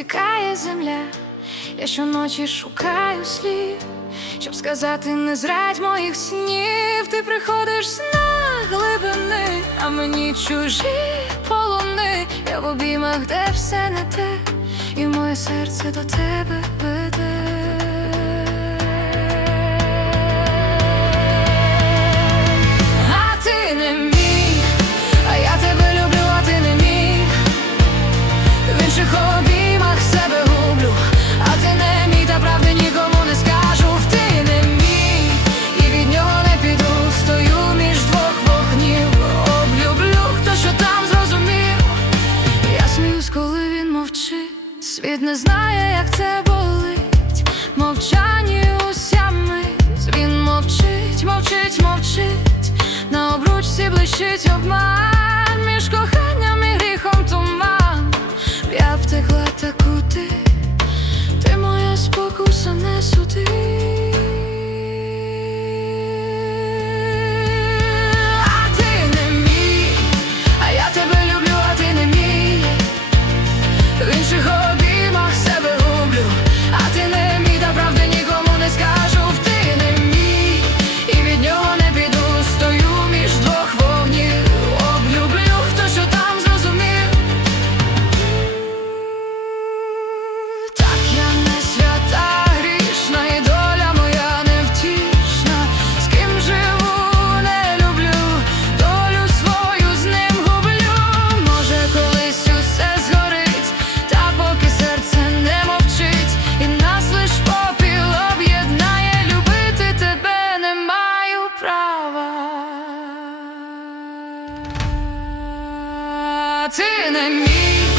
тікає земля, я щоночі шукаю слів, щоб сказати, не зрадь моїх снів. Ти приходиш з глибини, а мені чужі полони. Я в обіймах, де все не те, і моє серце до тебе. Світ не знає, як це болить, мовчані уся мить. Він мовчить, мовчить, мовчить, на обручці блищить обман. Це не мій.